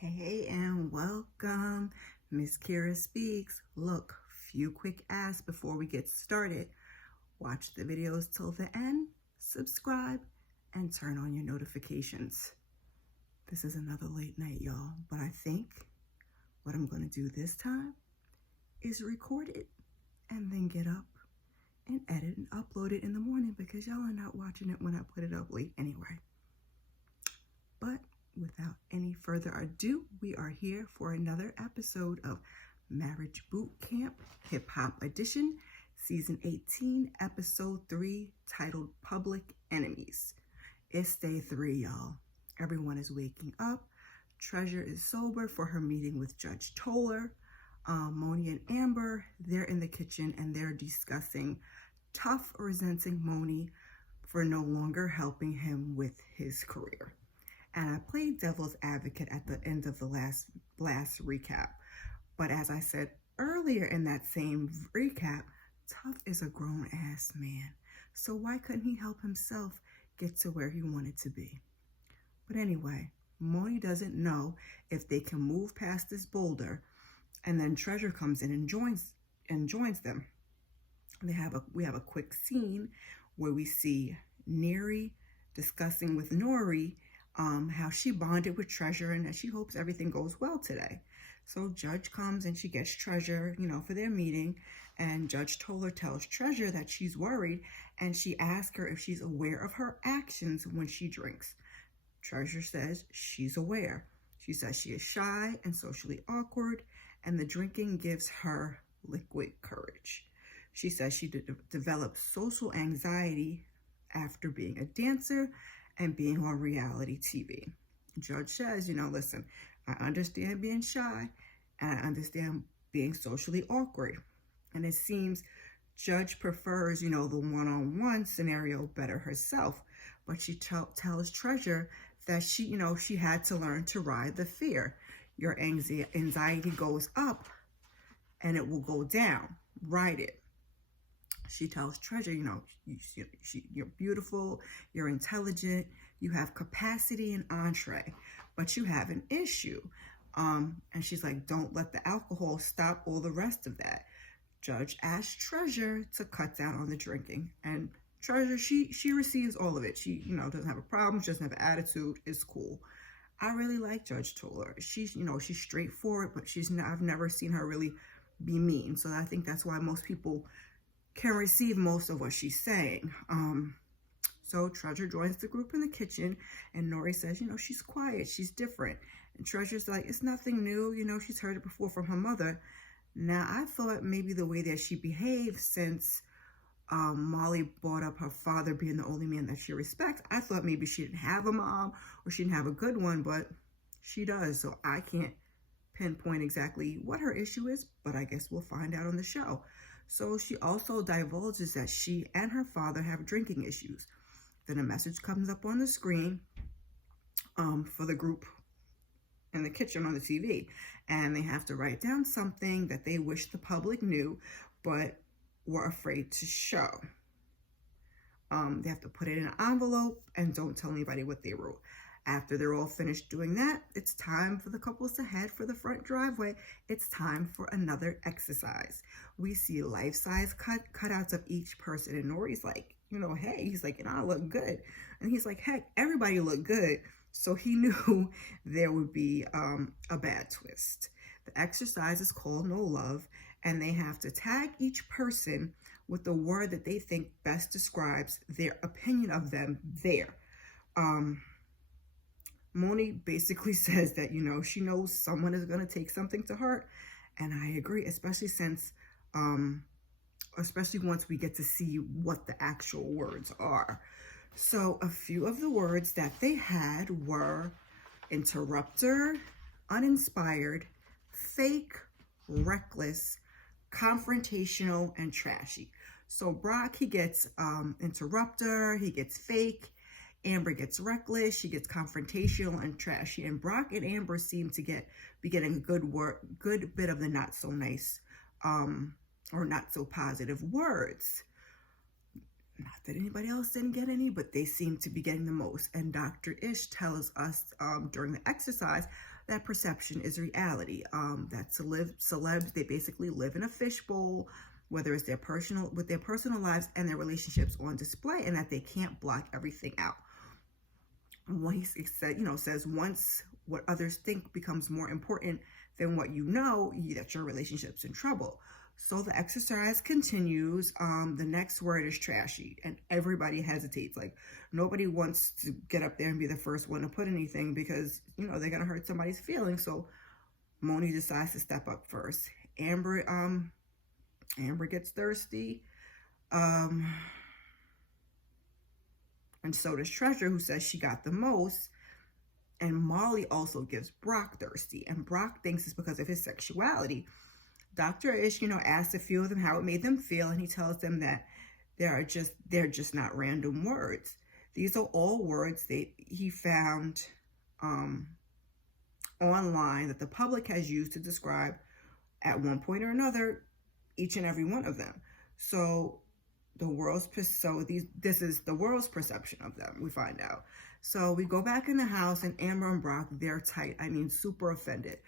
Hey and welcome. Miss Kira Speaks. Look, few quick asks before we get started. Watch the videos till the end, subscribe, and turn on your notifications. This is another late night, y'all, but I think what I'm going to do this time is record it and then get up and edit and upload it in the morning because y'all are not watching it when I put it up late anyway. But without any further ado, we are here for another episode of Marriage Bootcamp Hip Hop Edition, Season 18, Episode 3, titled Public Enemies. It's day 3, y'all. Everyone is waking up. Treasure is sober for her meeting with Judge Toler. Moni and Amber, they're in the kitchen and they're discussing Tough resenting Moni for no longer helping him with his career. And I played devil's advocate at the end of the last recap. But as I said earlier in that same recap, Tough is a grown-ass man. So why couldn't he help himself get to where he wanted to be? But anyway, Moni doesn't know if they can move past this boulder, and then Treasure comes in and joins them. We have a quick scene where we see Neri discussing with Nori how she bonded with Treasure and that she hopes everything goes well today. So Judge comes and she gets Treasure, for their meeting, and Judge Toler tells Treasure that she's worried and she asks her if she's aware of her actions when she drinks. Treasure says she's aware. She says she is shy and socially awkward, and the drinking gives her liquid courage. She says she developed social anxiety after being a dancer and being on reality TV. Judge says, listen, I understand being shy and I understand being socially awkward. And it seems Judge prefers, the one-on-one scenario better herself. But she tells Treasure that she had to learn to ride the fear. Your anxiety goes up and it will go down. Ride it. She tells Treasure, you're beautiful, you're intelligent, you have capacity and entree, but you have an issue. And she's like, don't let the alcohol stop all the rest of that. Judge asks Treasure to cut down on the drinking. And Treasure, she receives all of it. She, doesn't have a problem, she doesn't have an attitude, it's cool. I really like Judge Toler. She's straightforward, but I've never seen her really be mean. So I think that's why most people can receive most of what she's saying. So Treasure joins the group in the kitchen, and Nori says, she's quiet, she's different. And Treasure's like, it's nothing new, she's heard it before from her mother. Now, I thought maybe the way that she behaved since Molly brought up her father being the only man that she respects, I thought maybe she didn't have a mom or she didn't have a good one, but she does. So I can't pinpoint exactly what her issue is, but I guess we'll find out on the show. So she also divulges that she and her father have drinking issues. Then a message comes up on the screen for the group in the kitchen on the TV. And they have to write down something that they wish the public knew, but were afraid to show. They have to put it in an envelope and don't tell anybody what they wrote. After they're all finished doing that, it's time for the couples to head for the front driveway. It's time for another exercise. We see life-size cutouts of each person. And Nori's like, hey, he's like, I look good. And he's like, heck, everybody look good. So he knew there would be a bad twist. The exercise is called No Love, and they have to tag each person with the word that they think best describes their opinion of them there. Moni basically says that, she knows someone is going to take something to heart. And I agree, especially once we get to see what the actual words are. So a few of the words that they had were interrupter, uninspired, fake, reckless, confrontational, and trashy. So Brock, he gets interrupter, he gets fake. Amber gets reckless, she gets confrontational and trashy. And Brock and Amber seem to be getting a good bit of the not so nice or not so positive words. Not that anybody else didn't get any, but they seem to be getting the most. And Dr. Ish tells us during the exercise that perception is reality. That celebs, they basically live in a fishbowl, whether it's their personal lives and their relationships on display, and that they can't block everything out. What he said, says once what others think becomes more important than what you know, that your relationship's in trouble. So the exercise continues. The next word is trashy, and everybody hesitates. Like, nobody wants to get up there and be the first one to put anything because, they're going to hurt somebody's feelings. So Moni decides to step up first. Amber gets thirsty. And so does Treasure, who says she got the most. And Molly also gives Brock thirsty. And Brock thinks it's because of his sexuality. Dr. Ish, asks a few of them how it made them feel. And he tells them that they're just not random words. These are all words that he found online that the public has used to describe at one point or another each and every one of them. So this is the world's perception of them, we find out. So we go back in the house, and Amber and Brock, they're tight. I mean, super offended.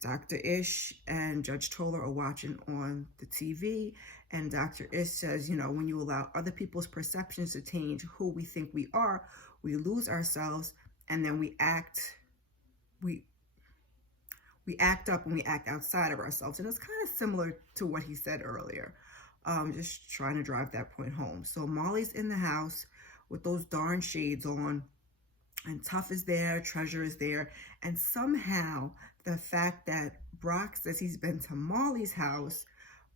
Dr. Ish and Judge Toler are watching on the TV, and Dr. Ish says, when you allow other people's perceptions to change who we think we are, we lose ourselves, and then we act up and we act outside of ourselves. And it's kind of similar to what he said earlier. Just trying to drive that point home. So Molly's in the house with those darn shades on, and Tough is there, Treasure is there, and somehow the fact that Brock says he's been to Molly's house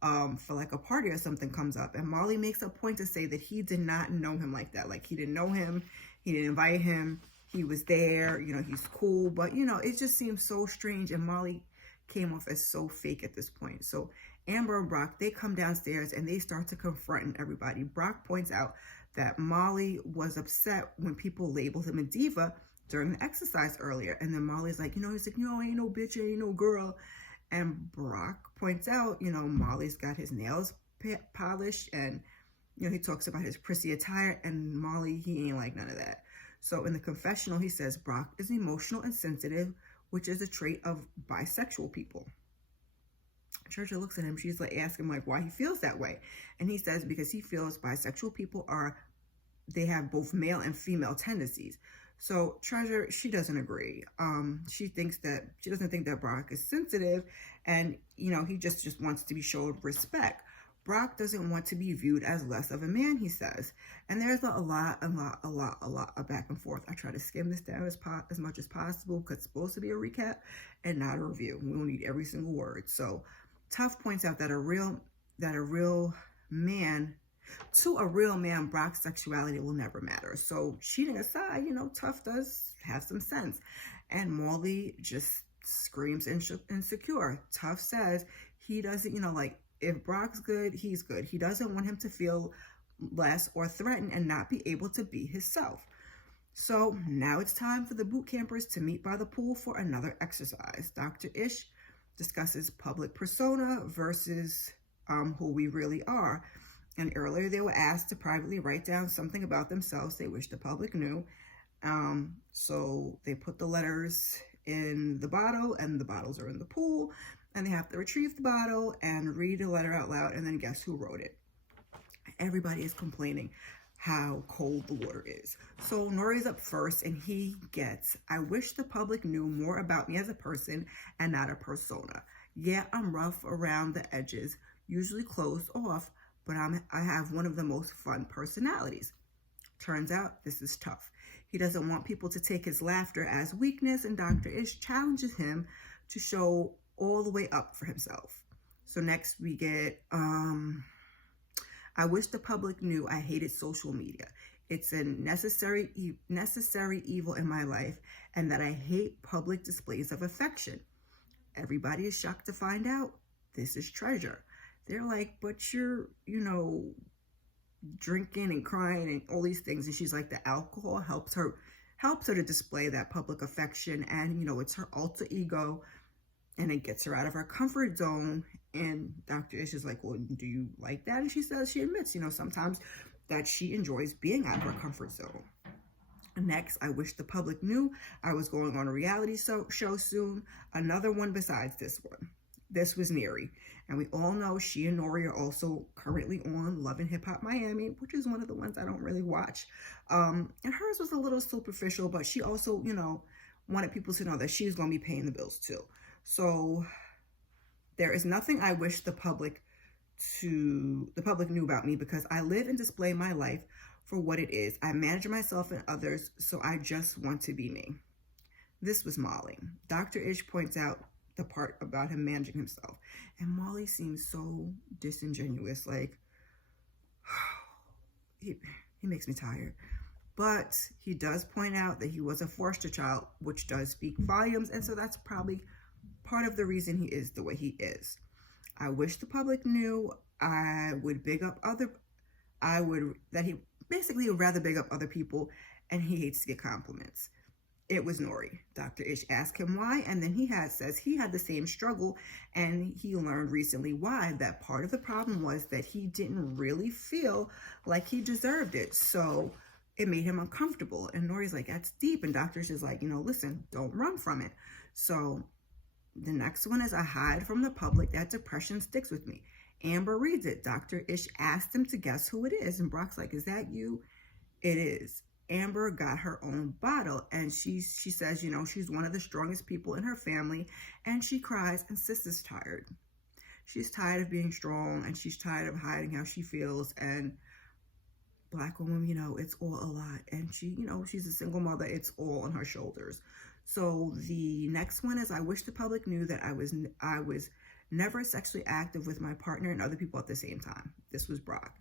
for like a party or something comes up, and Molly makes a point to say that he did not know him like that. Like, he didn't know him, he didn't invite him, he was there, he's cool, but it just seems so strange, and Molly came off as so fake at this point. So Amber and Brock, they come downstairs and they start to confront everybody. Brock points out that Molly was upset when people labeled him a diva during the exercise earlier. And then Molly's like, he's like, ain't no bitch, ain't no girl. And Brock points out, Molly's got his nails polished, and, he talks about his prissy attire, and Molly, he ain't like none of that. So in the confessional, he says Brock is emotional and sensitive, which is a trait of bisexual people. Treasure looks at him. She's like, asking him why he feels that way. And he says because he feels bisexual people they have both male and female tendencies. So Treasure, she doesn't agree. She doesn't think that Brock is sensitive, and he just wants to be showed respect. Brock doesn't want to be viewed as less of a man, he says. And there's a lot of back and forth. I try to skim this down as much as possible because it's supposed to be a recap and not a review. We don't need every single word. So Tough points out that a real man, Brock's sexuality will never matter. So cheating aside, Tough does have some sense. And Molly just screams insecure. Tough says he doesn't, if Brock's good, he's good. He doesn't want him to feel less or threatened and not be able to be himself. So now it's time for the boot campers to meet by the pool for another exercise. Dr. Ish discusses public persona versus who we really are. And earlier they were asked to privately write down something about themselves they wish the public knew. So they put the letters in the bottle, and the bottles are in the pool, and they have to retrieve the bottle and read the letter out loud, and then guess who wrote it? Everybody is complaining how cold the water is. So Nori's up first, and he gets, I wish the public knew more about me as a person and not a persona. Yeah, I'm rough around the edges, usually closed off, but I have one of the most fun personalities. Turns out this is Tough. He doesn't want people to take his laughter as weakness, and Dr. Ish challenges him to show all the way up for himself. So next we get, I wish the public knew I hated social media. It's a necessary evil in my life, and that I hate public displays of affection. Everybody is shocked to find out this is Treasure. They're like, but you're, drinking and crying and all these things. And she's like, the alcohol helps her to display that public affection. And, it's her alter ego, and it gets her out of her comfort zone. And Dr. Ish is like, well, do you like that? And she admits, sometimes that she enjoys being out of her comfort zone. Next, I wish the public knew I was going on a reality show soon. Another one besides this one. This was Neri. And we all know she and Nori are also currently on Love and Hip Hop Miami, which is one of the ones I don't really watch. And hers was a little superficial, but she also, you know, wanted people to know that she's going to be paying the bills too. So there is nothing I wish the public knew about me, because I live and display my life for what it is. I manage myself and others, so I just want to be me. This was Molly. Dr. Ish points out the part about him managing himself, and Molly seems so disingenuous. Like, he makes me tired. But he does point out that he was a foster child, which does speak volumes, and so that's probably part of the reason he is the way he is. I wish the public knew I would big up he basically would rather big up other people, and he hates to get compliments. It was Nori. Dr. Ish asked him why, and then he says he had the same struggle, and he learned recently why. That part of the problem was that he didn't really feel like he deserved it, so it made him uncomfortable. And Nori's like, that's deep, and Dr. Ish is like, you know, listen, don't run from it. So the next one is, I hide from the public that depression sticks with me. Amber reads it. Dr. Ish asked him to guess who it is, and Brock's like, is that you? It is. Amber got her own bottle, and she says, you know, she's one of the strongest people in her family, and she cries, and Sis is tired. She's tired of being strong, and she's tired of hiding how she feels, and Black woman, you know, it's all a lot, and she, you know, she's a single mother, it's all on her shoulders. So the next one is, I wish the public knew that I was never sexually active with my partner and other people at the same time. This was Brock.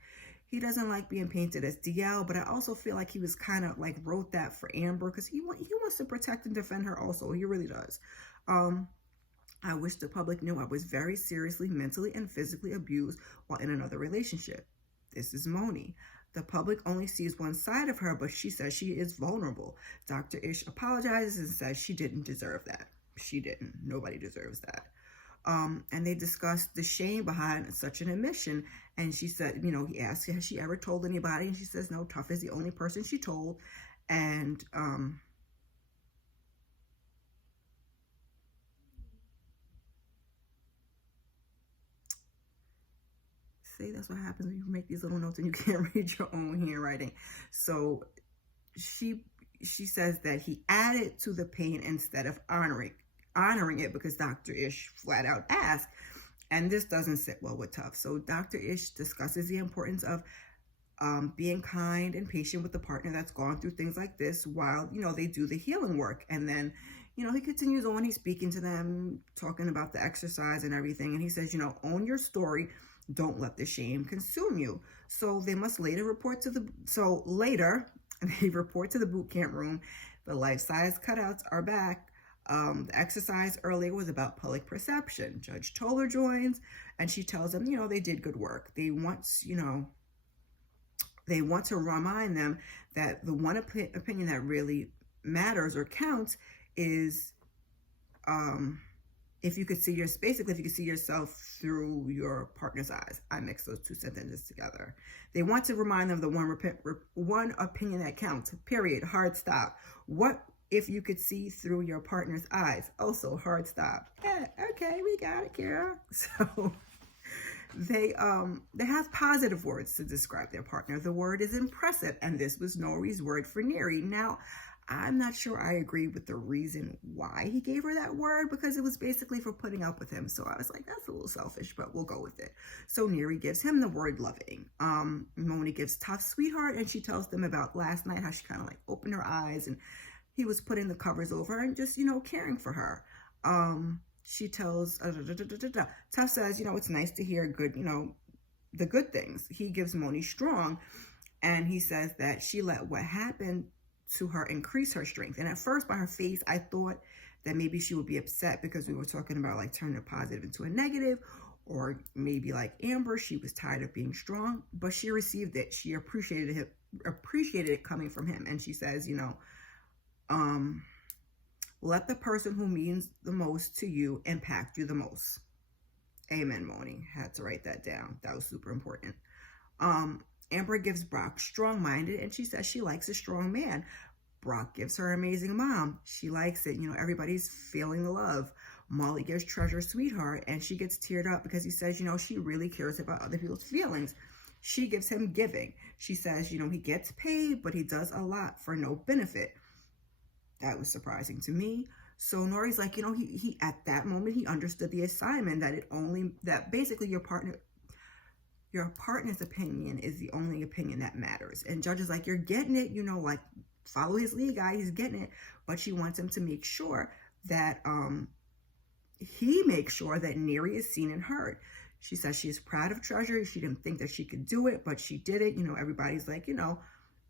He doesn't like being painted as DL, but I also feel like he was kind of like wrote that for Amber, because he wants to protect and defend her also. He really does. I wish the public knew I was very seriously mentally and physically abused while in another relationship. This is Moni. The public only sees one side of her, but she says she is vulnerable. Dr. Ish apologizes and says she didn't deserve that. She didn't. Nobody deserves that. And they discussed the shame behind such an admission. And she said, you know, he asked, has she ever told anybody? And she says, no, Tough is the only person she told. And see, that's what happens when you make these little notes and you can't read your own handwriting. So she says that he added to the pain instead of honoring it, because Dr. Ish flat out asked, and this doesn't sit well with Tough. So Dr. Ish discusses the importance of being kind and patient with the partner that's gone through things like this while, you know, they do the healing work. And then, you know, he continues on, he's speaking to them, talking about the exercise and everything. And he says, you know, own your story. Don't let the shame consume you. So they must later report to the boot camp room. The life-size cutouts are back. The exercise earlier was about public perception. Judge Toler joins, and she tells them, you know, they did good work. They want to remind them that the one opinion that really matters or counts is if you could see yourself through your partner's eyes. I mix those two sentences together. They want to remind them of the one opinion that counts, period, hard stop. What if you could see through your partner's eyes? Also, hard stop. Yeah, okay, we got it, Kara. So they have positive words to describe their partner. The word is impressive, and this was Nori's word for Neri. Now, I'm not sure I agree with the reason why he gave her that word, because it was basically for putting up with him. So I was like, that's a little selfish, but we'll go with it. So Neri gives him the word loving. Moni gives Tough sweetheart, and she tells them about last night, how she kind of like opened her eyes and he was putting the covers over her and just, you know, caring for her. She tells, Tough says, you know, it's nice to hear good, you know, the good things. He gives Moni strong, and he says that she let what happened to her increase her strength. And at first, by her face, I thought that maybe she would be upset, because we were talking about like turning a positive into a negative, or maybe like Amber, she was tired of being strong, but she received it. She appreciated it coming from him. And she says, you know, let the person who means the most to you impact you the most. Amen, Moni. Had to write that down. That was super important. Amber gives Brock strong-minded, and she says she likes a strong man. Brock gives her amazing mom. She likes it. Everybody's feeling the love. Molly gives Treasure sweetheart, and she gets teared up because he says, she really cares about other people's feelings. She gives him giving. She says, he gets paid, but he does a lot for no benefit. That was surprising to me. So Nori's like, he at that moment, he understood the assignment, that basically your partner's opinion is the only opinion that matters. And Judge is like, you're getting it, like follow his lead, guy, he's getting it. But she wants him to make sure that he makes sure that Neri is seen and heard. She says she's proud of Treasure. She didn't think that she could do it, but she did it. Everybody's like,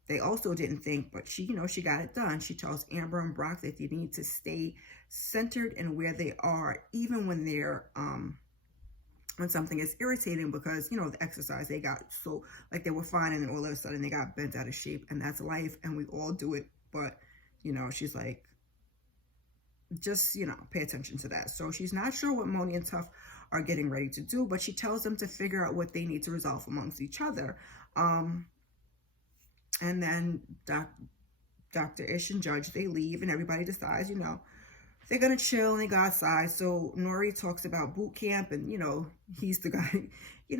they also didn't think, but she, she got it done. She tells Amber and Brock that they need to stay centered in where they are, even when they're, when something is irritating, because, the exercise, they got so, like, they were fine, and then all of a sudden they got bent out of shape, and that's life, and we all do it. But, she's like, just, pay attention to that. So she's not sure what Moni and Tough are getting ready to do, but she tells them to figure out what they need to resolve amongst each other. And then Dr. Ish and Judge, they leave, and everybody decides, they're going to chill, and they go outside. So Nori talks about boot camp, and, he's the guy,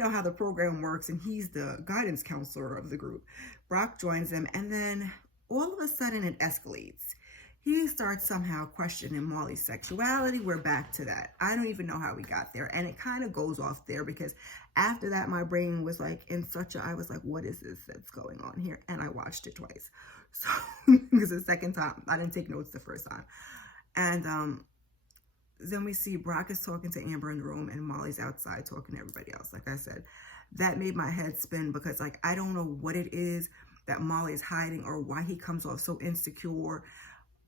how the program works, and he's the guidance counselor of the group. Brock joins them, and then all of a sudden it escalates. He starts somehow questioning Molly's sexuality. We're back to that. I don't even know how we got there. And it kind of goes off there, because after that, my brain was like I was like, what is this that's going on here? And I watched it twice. So, because the second time, I didn't take notes the first time. And then we see Brock is talking to Amber in the room, and Molly's outside talking to everybody else. Like I said, that made my head spin, because, like, I don't know what it is that Molly is hiding, or why he comes off so insecure.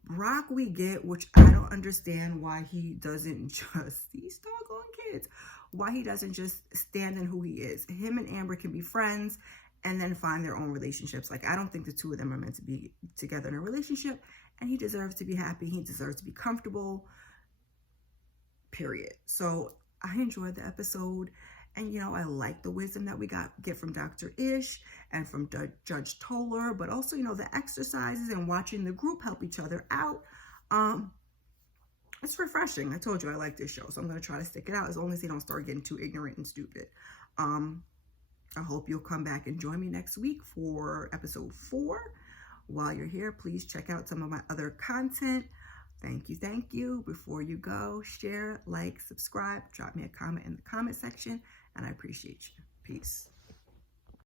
Brock we get, which I don't understand why he doesn't just, these doggone kids, why he doesn't just stand in who he is. Him and Amber can be friends and then find their own relationships. Like, I don't think the two of them are meant to be together in a relationship, and he deserves to be happy. He deserves to be comfortable, period. So I enjoyed the episode. And, I like the wisdom that we get from Dr. Ish and from Judge Toler, but also, the exercises and watching the group help each other out. It's refreshing. I told you I like this show, so I'm going to try to stick it out, as long as they don't start getting too ignorant and stupid. I hope you'll come back and join me next week for episode 4. While you're here, please check out some of my other content. Thank you. Before you go, share, like, subscribe, drop me a comment in the comment section, and I appreciate you. Peace.